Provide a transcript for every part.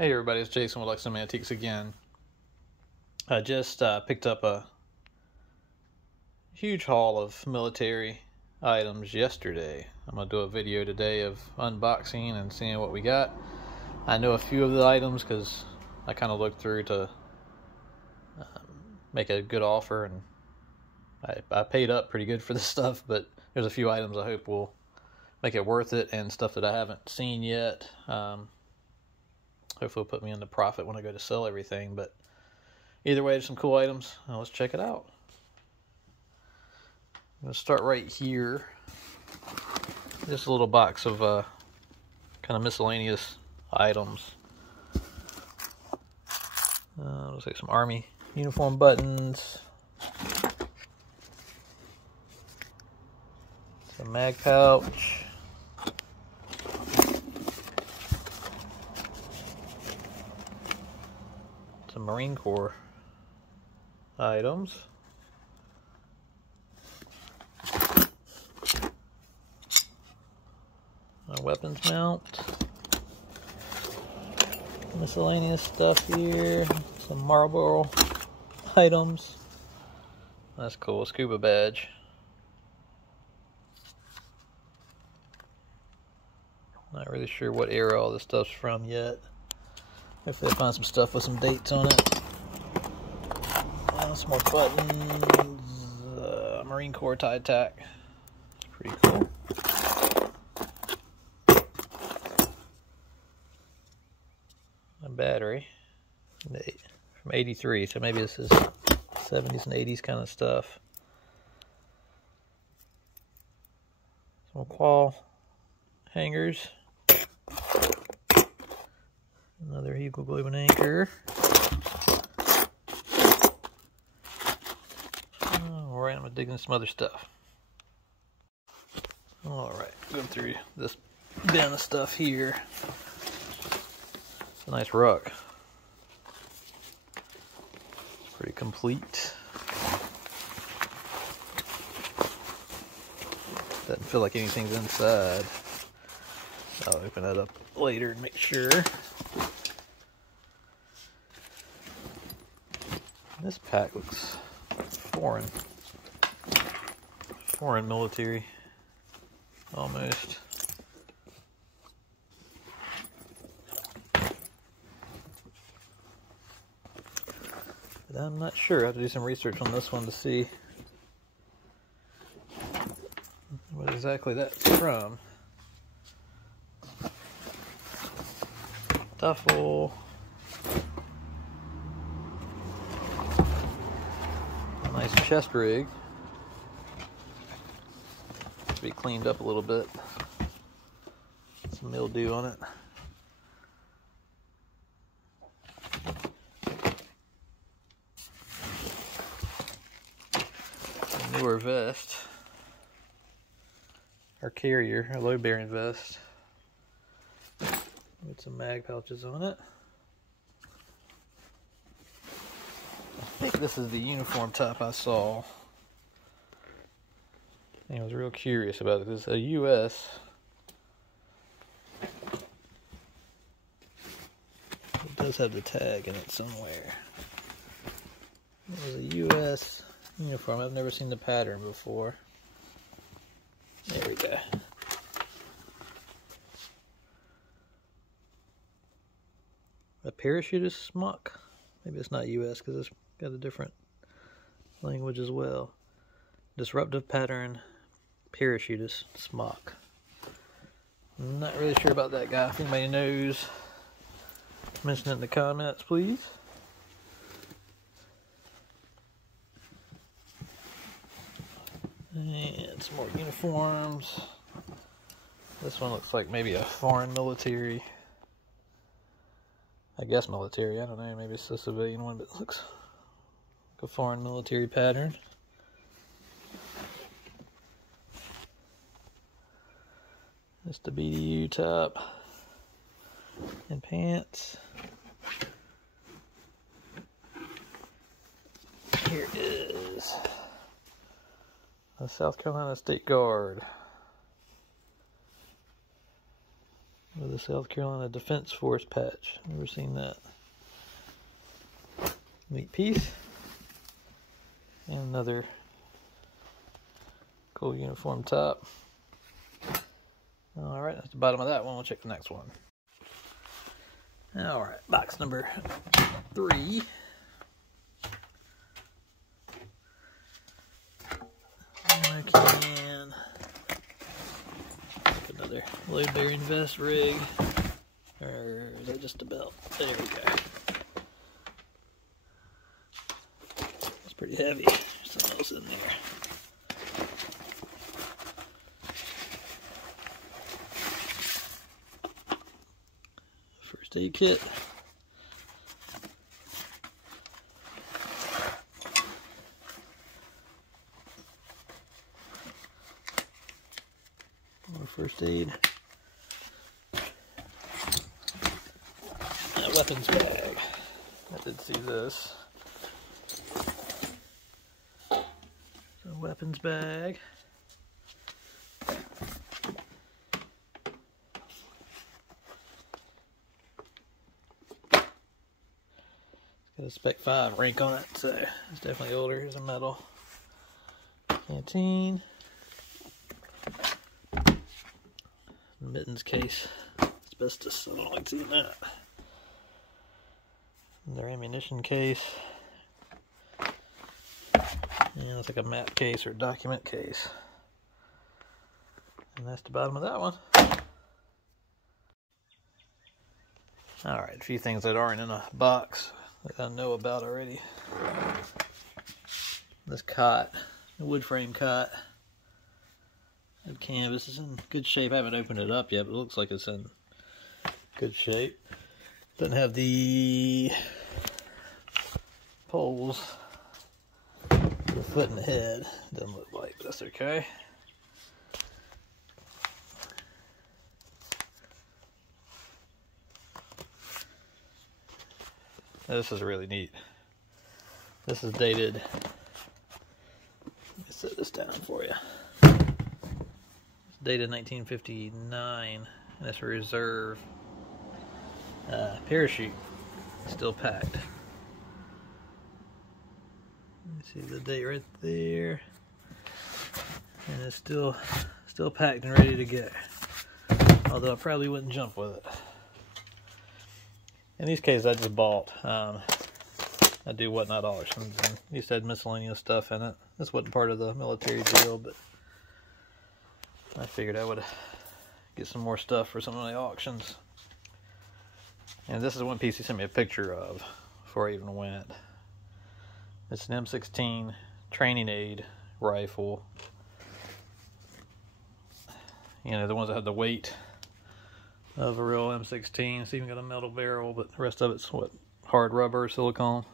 Hey everybody, it's Jason with Like Some Antiques again. I just picked up a huge haul of military items yesterday. I'm going to do a video today of unboxing and seeing what we got. I know a few of the items because I kind of looked through to make a good offer, and I paid up pretty good for this stuff, but there's a few items I hope will make it worth it, and stuff that I haven't seen yet. Hopefully it'll put me in the profit when I go to sell everything, but either way, there's some cool items. Now let's check it out. I'm going to start right here. Just a little box of kind of miscellaneous items. Looks like some Army uniform buttons. Some mag pouch. Some Marine Corps items. A weapons mount. Miscellaneous stuff here. Some Marlboro items. That's cool. A scuba badge. Not really sure what era all this stuff's from yet. Hopefully I find some stuff with some dates on it. Some more buttons. Marine Corps tie tack. It's pretty cool. A battery from '83, so maybe this is 70s and 80s kind of stuff. Some claw hangers. Another Eagle Globe and Anchor. Alright, I'm gonna dig into some other stuff. Alright, going through this bin of stuff here. It's a nice ruck. Pretty complete. Doesn't feel like anything's inside. I'll open that up later and make sure. This pack looks foreign. Foreign military, almost. But I'm not sure. I have to do some research on this one to see what exactly that's from. Duffel. A nice chest rig. To be cleaned up a little bit. Some mildew on it. A newer vest. Our carrier, a load bearing vest. With some mag pouches on it. I think this is the uniform type I saw. I was real curious about it. It's a US. It does have the tag in it somewhere. It was a US uniform. I've never seen the pattern before. There we go. A parachutist smock. Maybe it's not US because it's got a different language as well. Disruptive pattern parachutist smock. I'm not really sure about that guy. If anybody knows, mention it in the comments, please. And some more uniforms. This one looks like maybe a foreign military. I guess military, I don't know, maybe it's a civilian one, but it looks like a foreign military pattern. Just the BDU top and pants. Here is the South Carolina State Guard with a the South Carolina Defense Force patch. Never seen that. Neat piece. And another cool uniform top. Alright, that's the bottom of that one. We'll check the next one. Alright, box number 3. I can another load bearing vest rig. Or is that just a belt? There we go. It's pretty heavy. There's something else in there. First aid kit. More first aid. A weapons bag. I did see this. So weapons bag. Got a Spec 5 rank on it, so it's definitely older. Here's a metal canteen. Mittens case. Asbestos, I don't like seeing that. Their ammunition case. And it's like a map case or document case. And that's the bottom of that one. Alright, a few things that aren't in a box that I know about already. This cot, the wood frame cot. The canvas is in good shape. I haven't opened it up yet, but it looks like it's in good shape. Doesn't have the poles, the foot and the head. Doesn't look like, but that's okay. This is really neat. This is dated. Let me set this down for you. It's dated 1959, and it's a reserve parachute, still packed. You see the date right there, and it's still packed and ready to go. Although I probably wouldn't jump with it. In these cases, I just bought. I do whatnot auctions, and used to have miscellaneous stuff in it. This wasn't part of the military deal, but I figured I would get some more stuff for some of the auctions. And this is one piece he sent me a picture of before I even went. It's an M16 training aid rifle. You know, the ones that have the weight of a real M16. It's even got a metal barrel, but the rest of it's what, hard rubber, silicone.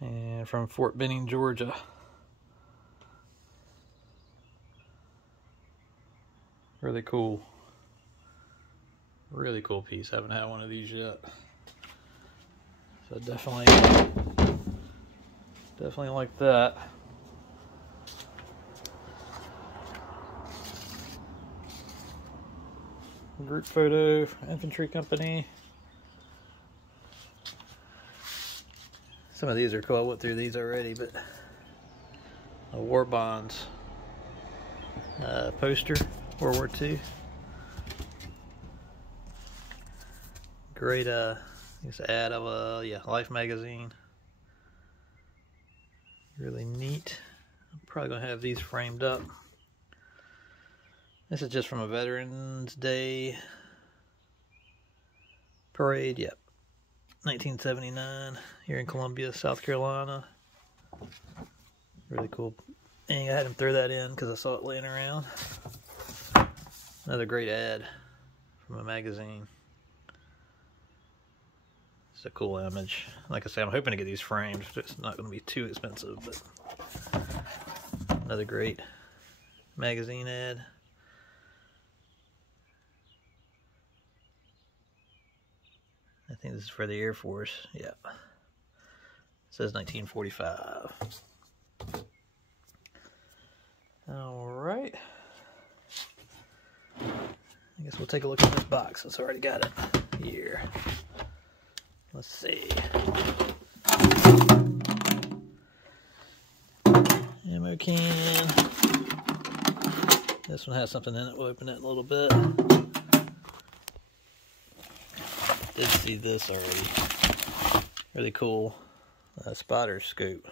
And from Fort Benning, Georgia. Really cool. Really cool piece. Haven't had one of these yet. So definitely like that. Group photo for infantry company. Some of these are cool. I went through these already, but a war bonds poster, World War II. Great this ad of a Life magazine. Really neat. I'm probably gonna have these framed up. This is just from a Veterans Day parade. Yep, 1979 here in Columbia, South Carolina. Really cool. And I had him throw that in because I saw it laying around. Another great ad from a magazine. It's a cool image. Like I said, I'm hoping to get these framed. It's not going to be too expensive, but another great magazine ad. I think this is for the Air Force. Yeah. It says 1945. All right. I guess we'll take a look at this box. It's already got it here. Let's see. Ammo can. This one has something in it. We'll open it in a little bit. Did see this already. Really cool. Spotter scope.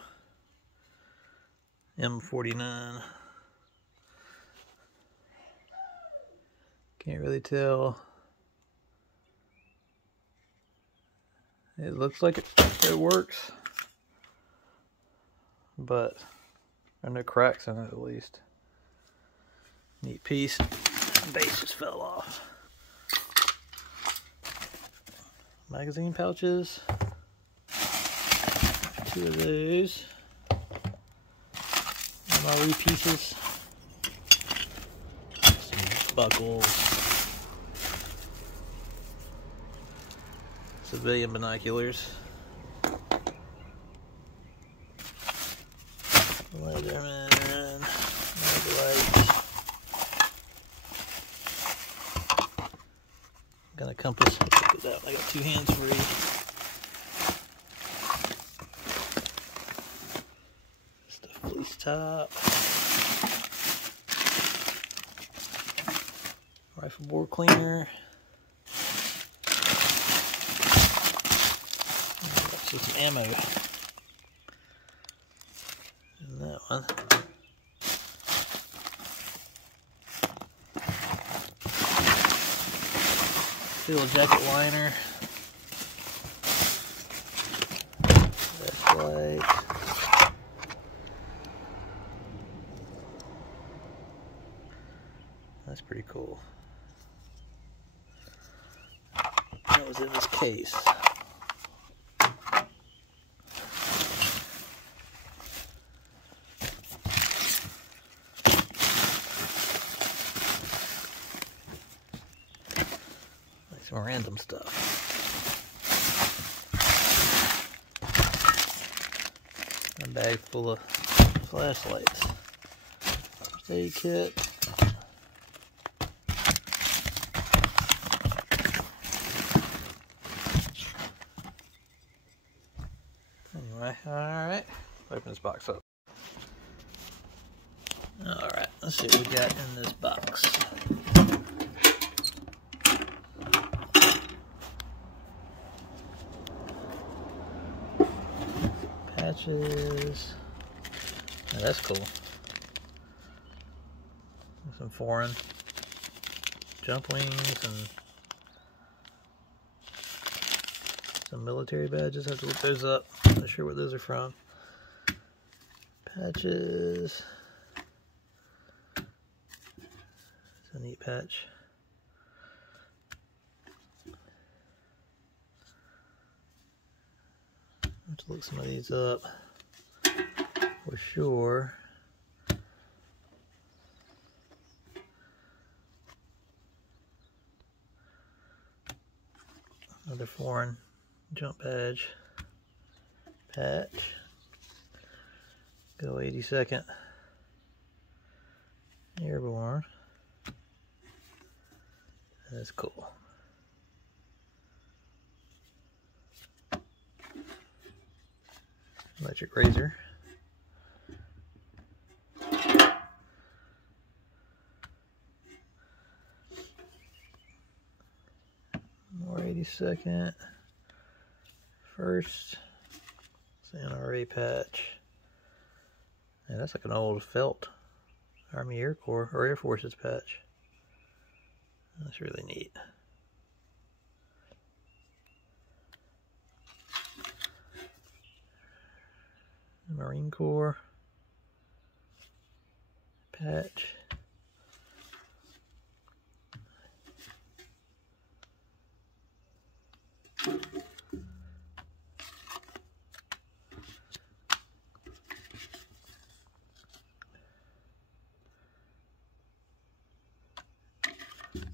M49. Can't really tell. It looks like it works, but there are no cracks in it at least. Neat piece. The base just fell off. Magazine pouches. 2 of those. MRE pieces. Some buckles. Civilian binoculars. Leatherman. Lights. Got a compass. Let's look at that. I got 2 hands free. Just a fleece top. Rifle bore cleaner. So some ammo in that one. Steel jacket liner. Starlight. That's pretty cool. That was in this case. Some random stuff. A bag full of flashlights. First aid kit. Anyway, alright. Open this box up. Alright, let's see what we got in this box. Patches. Oh, that's cool. Some foreign jump wings and some military badges. I have to look those up. Not sure what those are from. Patches. It's a neat patch. I have to look some of these up for sure. Another foreign jump badge patch. Go 82nd Airborne. That's cool. Electric razor. More 82nd. First. It's an NRA patch. And that's like an old felt Army Air Corps or Air Forces patch. That's really neat. Marine Corps patch.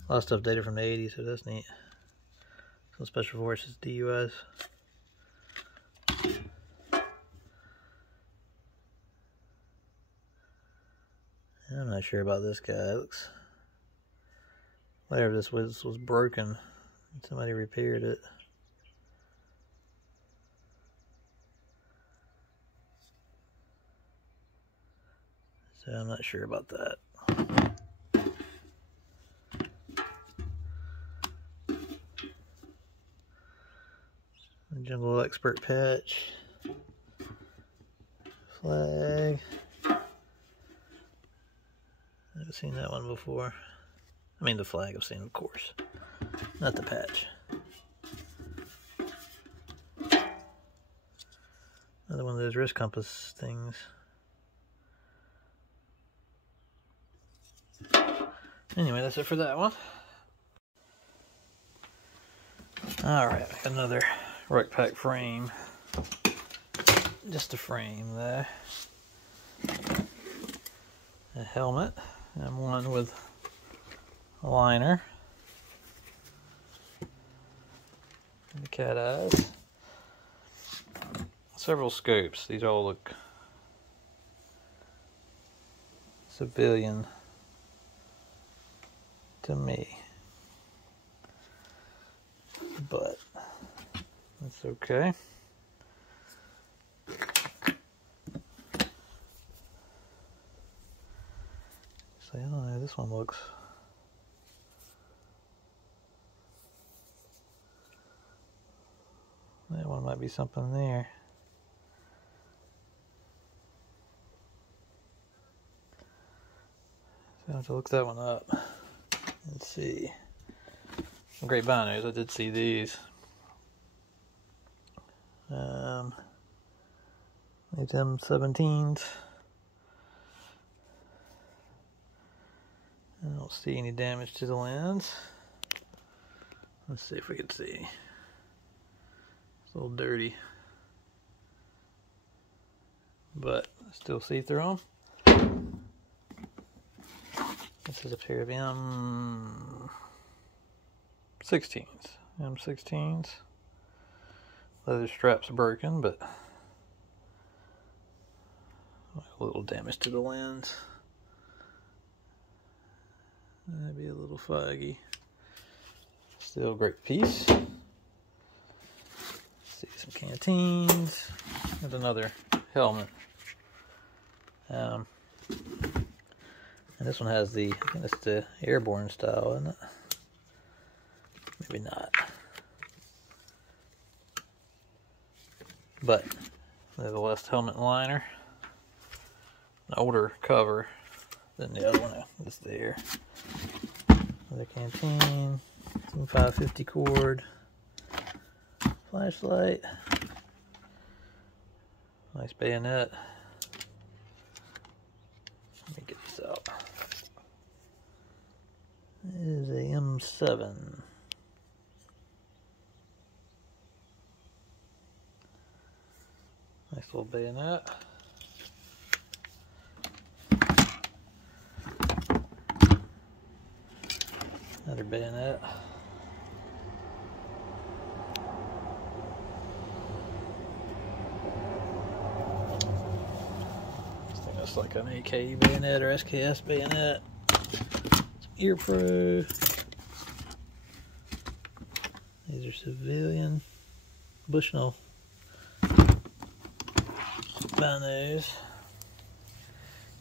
A lot of stuff dated from the 80s, so that's neat. Some Special Forces DUIs. I'm not sure about this guy. It looks There, this was broken. Somebody repaired it. So I'm not sure about that. Jungle Expert patch. Flag. I haven't seen that one before. I mean the flag I've seen, of course. Not the patch. Another one of those wrist compass things. Anyway, that's it for that one. Alright, another ruckpack frame. Just a frame there. A helmet, and one with a liner. And the cat eyes. Several scopes. These all look civilian to me, but that's okay. So I don't know, this one looks that one might be something there. So I have to look that one up and see. Some great binos, I did see these. These M17s. I don't see any damage to the lens. Let's see if we can see. It's a little dirty, but I still see through them. This is a pair of M16s. M16s. Leather strap's broken, but a little damage to the lens. That'd be a little foggy. Still a great piece. See some canteens. There's another helmet. And this one has the, I think that's the airborne style, isn't it? Maybe not. But nevertheless, helmet and liner. An older cover than the other one that's there. Another canteen. Some 550 cord. Flashlight. Nice bayonet. Let me get this out. It is a M7. Nice little bayonet. Another bayonet. This thing looks like an AK bayonet or SKS bayonet. Some ear pro. These are civilian Bushnell binos.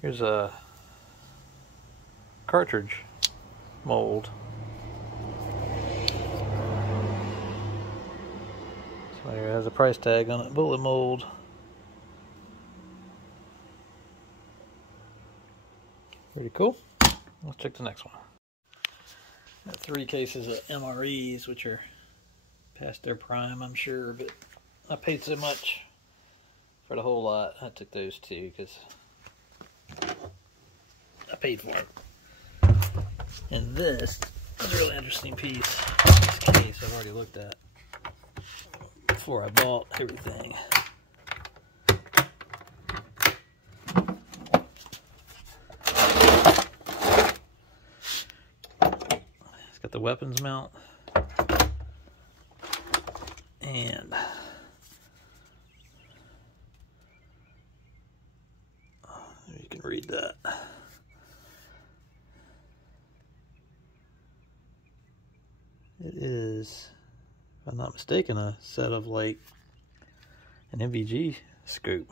Here's a cartridge mold. So here it has a price tag on it. Bullet mold. Pretty cool. Let's check the next one. Got 3 cases of MREs, which are past their prime, I'm sure, but I paid so much for the whole lot. I took those 2 because I paid for it. And this is a really interesting piece. This case I've already looked at before I bought everything. It's got the weapons mount and you can read that. It is, if I'm not mistaken, a set of like an MVG scoop.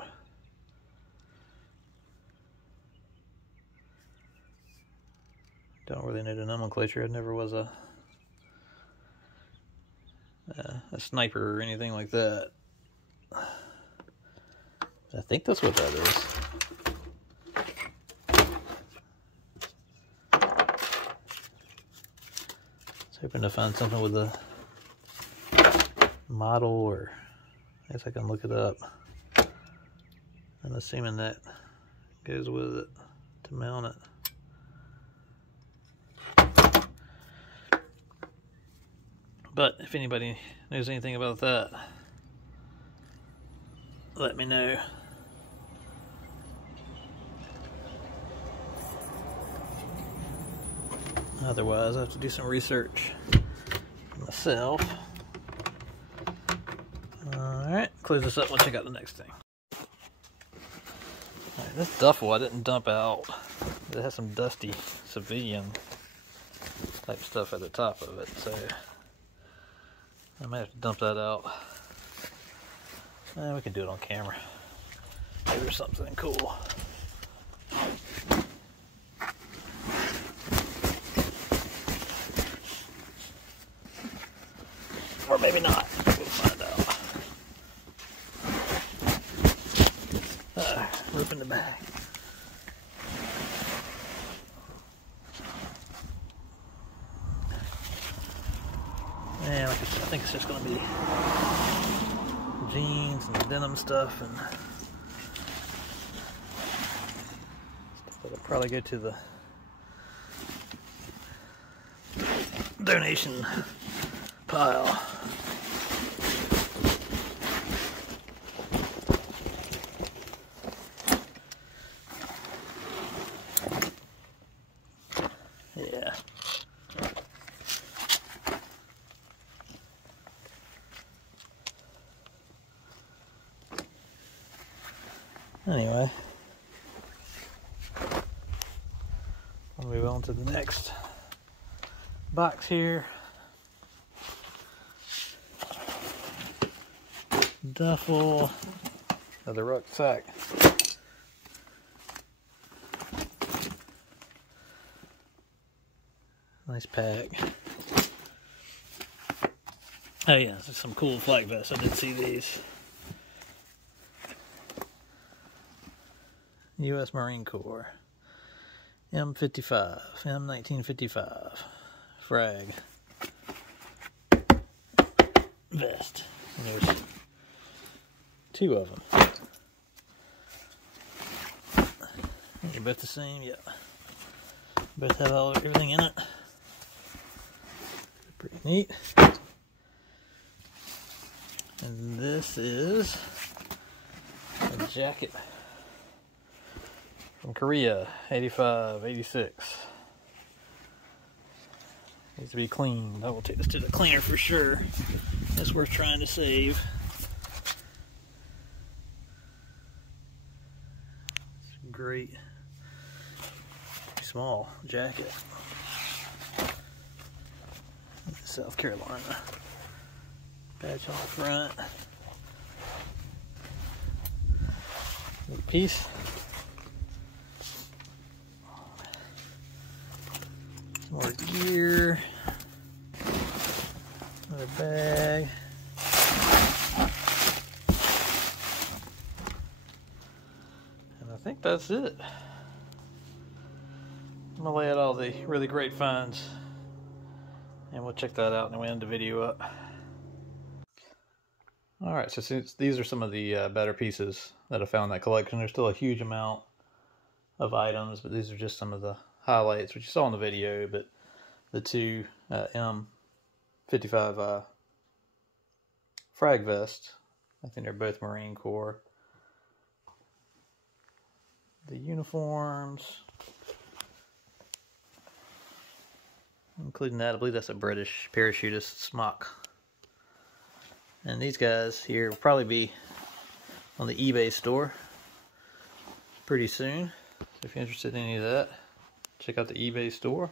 Don't really know the nomenclature. I never was a sniper or anything like that. I think that's what that is. I was hoping to find something with a model, or I guess I can look it up. I'm assuming that goes with it to mount it. But if anybody knows anything about that, let me know. Otherwise, I have to do some research myself. Alright, close this up. We'll check out the next thing. Alright, this duffel I didn't dump out. It has some dusty civilian type stuff at the top of it, so I might have to dump that out. We can do it on camera. Maybe there's something cool. Or maybe not. We'll find out. Ripping the bag. Yeah, like I said, I think it's just going to be jeans and denim stuff, and stuff that'll probably go to the donation pile. Yeah. Anyway, I'll move on to the next box here. Duffel, another rucksack. Nice pack. Oh yeah, there's some cool flak vests. I did see these. U.S. Marine Corps. M55, M1955 frag vest. And there's two of them. They're both the same, yeah. Both have everything in it. Pretty neat. And this is a jacket from Korea, 85, 86. Needs to be cleaned. I will take this to the cleaner for sure. That's worth trying to save. It's a great, small jacket. South Carolina. Patch on the front. Little piece. Some more gear. Another bag. And I think that's it. I'm gonna lay out all the really great finds, and we'll check that out and then we'll end the video up. Alright, so since these are some of the better pieces that I found in that collection, there's still a huge amount of items, but these are just some of the highlights, which you saw in the video. But the two M55 frag vest, I think they're both Marine Corps. The uniforms, including that, I believe that's a British parachutist smock. And these guys here will probably be on the eBay store pretty soon. So if you're interested in any of that, check out the eBay store.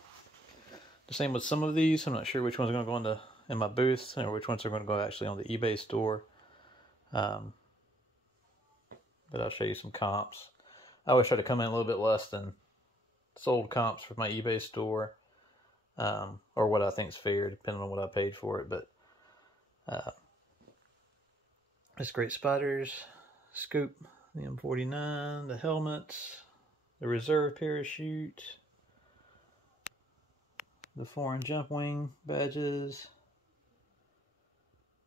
The same with some of these. I'm not sure which ones are going to go in my booth or which ones are going to go actually on the eBay store. But I'll show you some comps. I always try to come in a little bit less than sold comps for my eBay store, or what I think is fair, depending on what I paid for it. But it's great spiders, scoop, the M49, the helmets, the reserve parachute, the foreign jump wing badges,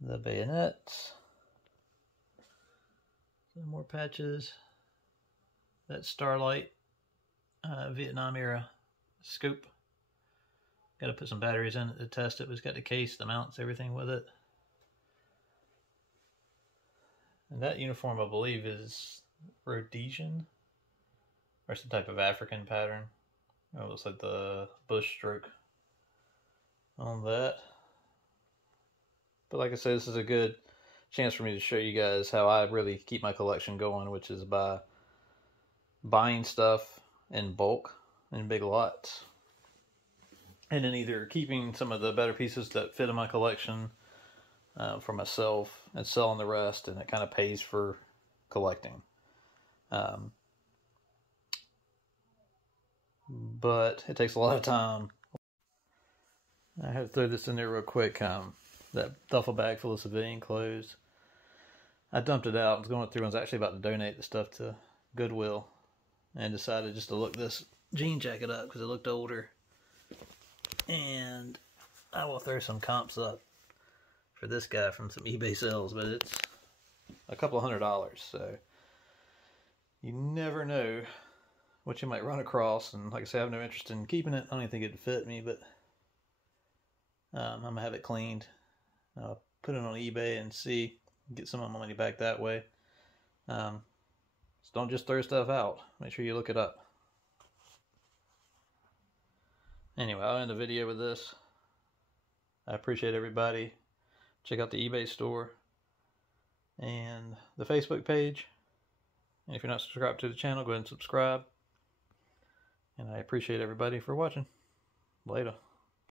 the bayonets, some more patches, that Starlight Vietnam era scoop. Got to put some batteries in it to test it, but it's got the case, the mounts, everything with it. And that uniform, I believe, is Rhodesian or some type of African pattern. It looks like the bush stroke on that. But like I said, this is a good chance for me to show you guys how I really keep my collection going, which is by buying stuff in bulk in big lots, and then either keeping some of the better pieces that fit in my collection for myself and selling the rest, and it kind of pays for collecting. But it takes a lot of time. I have to throw this in there real quick. That duffel bag full of civilian clothes, I dumped it out. I was going through. I was actually about to donate the stuff to Goodwill, and decided just to look this jean jacket up because it looked older. And I will throw some comps up for this guy from some eBay sales, but it's a couple $100, so you never know what you might run across. And like I say, I have no interest in keeping it. I don't even think it'd fit me, but I'm gonna have it cleaned. I'll put it on eBay and see, get some of my money back that way. So don't just throw stuff out. Make sure you look it up. Anyway, I'll end the video with this. I appreciate everybody. Check out the eBay store and the Facebook page. And if you're not subscribed to the channel, go ahead and subscribe. And I appreciate everybody for watching. Later.